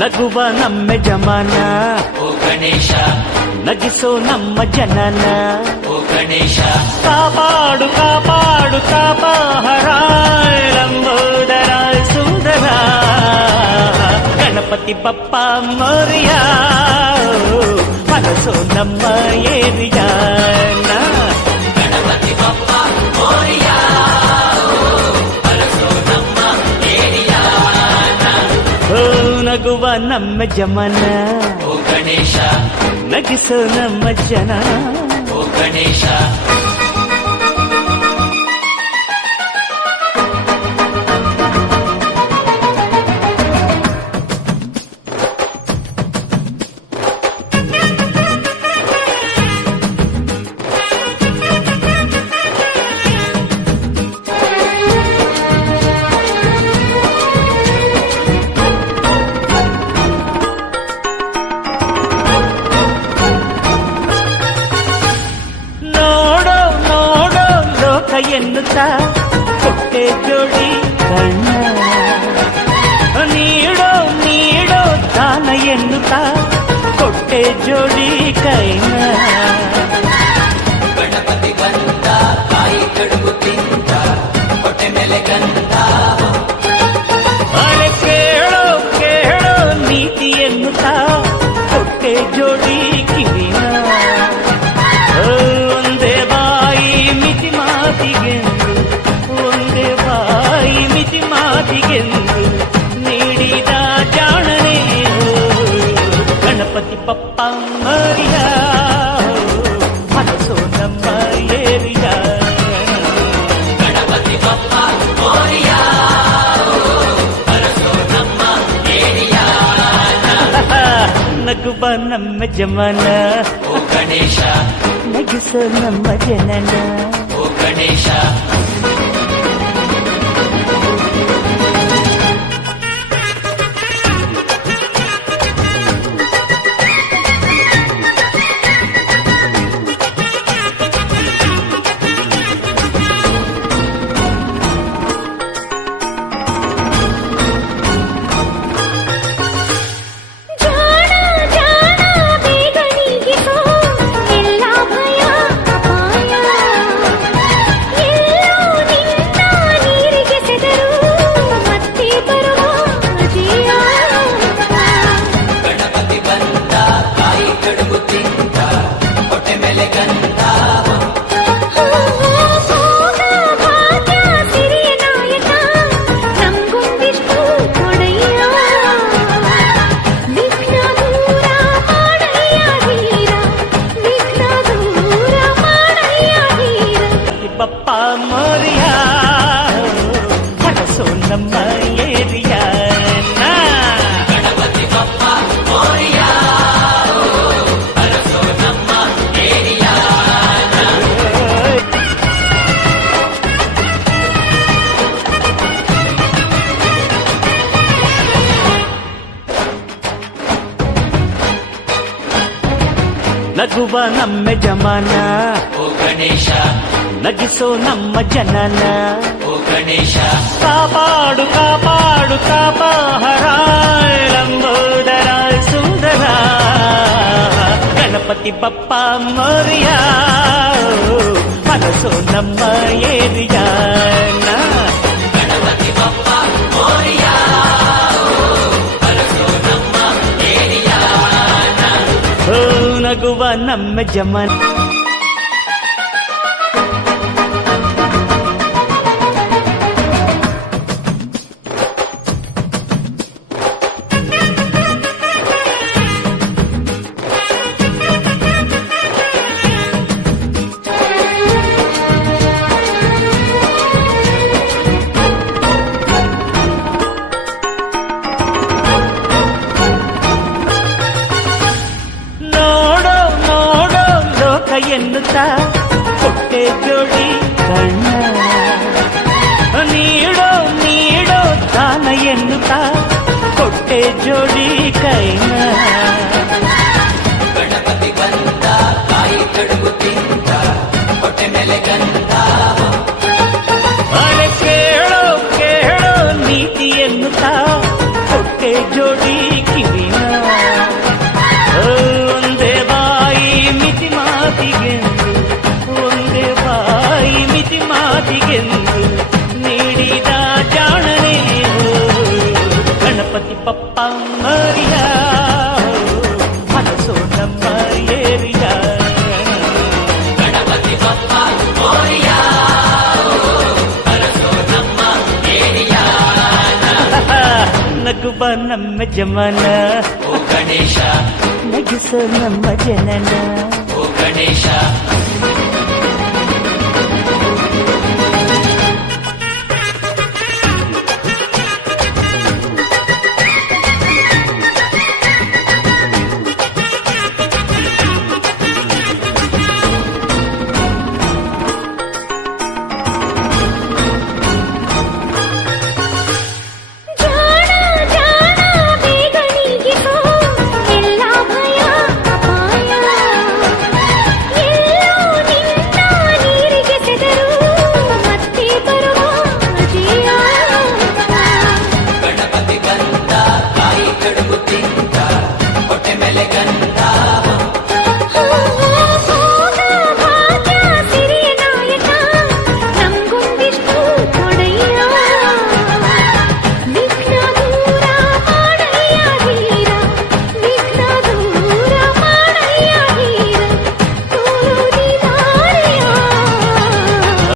ನಗುವ ನಮ್ಮ ಜಮಾನ ಓ ಗಣೇಶ, ನಗಿಸೋ ನಮ್ಮ ಜನನ ಓ ಗಣೇಶ, ಕಾಪಾಡು ಕಾಪಾಡು ಕಾಪಾಹರ ಲಂಬೋದರ ಸುಂದರ ಗಣಪತಿ ಬಪ್ಪ ಮೋರಿಯ ಮನಸೋ ನಮ್ಮ ಏರಿಯಾನ ಗಣಪತಿ ಬಪ್ಪ ಮೋರಿಯ ಮನಸೋ ನಮ್ಮ ಏರಿಯಾನ. ಓ ನಗುವ ನಮ್ಮ ಜಮನ ಓ ಗಣೇಶ, ನಗಿಸೋ ನಮ್ಮ ಜನ ಓ ಗಣೇಶ, ಎನ್ನುತ್ತ ಕೊಟ್ಟೆ ಜೋಡಿ ಕಣ್ಣ ನೀಡೋ ನೀಡೋ ದಾನ ಎನ್ನುತ್ತ ಕೊಟ್ಟೆ ಜೋಡಿ ಕೈನ ಗಣಪತಿ ಬಂದ ಕಾಯಿ ಕಡುಬು ತಿಂದ ಹೊಟ್ಟೆ ಮೇಲೆ ಗಂಧ. ಅರೆ ಕೇಳೋ ಕೇಳೋ ನೀತಿ ಎನ್ನುತ್ತ ಕೊಟ್ಟೆ ಜೋಡಿ ಕಿವಿನ ಒಂದೇ ಬಾಯಿ ಮಿತಿ ಮಾತಿಗೆಂದು ಒಂದೇ ಬಾಯಿ ಮಿತಿ ಮಾತಿಗೆಂದು ನೀಡಿದ ಜಾಣನೆ ಗಣಪತಿ ಪಪ್ಪ ಮರಿಯ ಮನಸೋ ನಮ್ಮ ಏರಿಯ ಗಣಪತಿ ಬಪ್ಪ ಮೋರಿಯ ಮನಸೋ ನಮ್ಮ ಏರಿಯಾನ. ನಗುವ ನಮ್ಮ ಜಮನ ಓ ಗಣೇಶ, ನಗಿಸೋ ನಮ್ಮ ಜನನ ಓ ಗಣೇಶ, ಬಪ್ಪ ಮೋರಿಯ ಮನಸೋ ನಮ್ಮ ಏರಿಯ ಗಣಪತಿ ಬಪ್ಪ ಮೋರಿಯ ಮನಸೋ ನಮ್ಮ ಏರಿಯಾನ. ನಗುವ ನಮ್ಮ ಜಮಾನ ಓ ಗಣೇಶ, ನಗಿಸೋ ನಮ್ಮ ಜನನ ಓ ಗಣೇಶ, ಕಾಪಾಡು ಕಾಪಾಡು ಕಾಪಾಹರ ಲಂಬೋದರ ಸುಂದರ ಗಣಪತಿ ಬಪ್ಪ ಮೋರಿಯ ಮನಸೋ ನಮ್ಮ ಏರಿಯಾನ ಗಣಪತಿ ಬಪ್ಪ ಮೋರಿಯ ಮನಸೋ ನಮ್ಮ ಏರಿಯಾನ. ಓ ನಗುವ ನಮ್ಮ ಜಮನ ಎನ್ನುತ್ತ ಕೊಟ್ಟೆ ಜೋಡಿ ಕಣ್ಣ ನೀಡೋ ನೀಡೋ ದಾನ ಎನ್ನುತ್ತ ಕೊಟ್ಟೆ ಜೋಡಿ ಕೈನ ಗಣಪತಿ ಬಂದ ಕಾಯಿ ಕಡುಬು ತಿಂದ ಹೊಟ್ಟೆ ಮೇಲೆ ಗಂಧ. ಅರೆ ಕೇಳೋ ಕೇಳೋ ನೀತಿ ಎನ್ನುತ್ತ ಕೊಟ್ಟೆ ಜೋಡಿ ಕಿವಿ ನಗುವ ನಮ್ಮ ಜಮನ ಓ ಗಣೇಶ ನಗಿಸೋ ನಮ್ಮ ಜನನ ಓ ಗಣೇಶ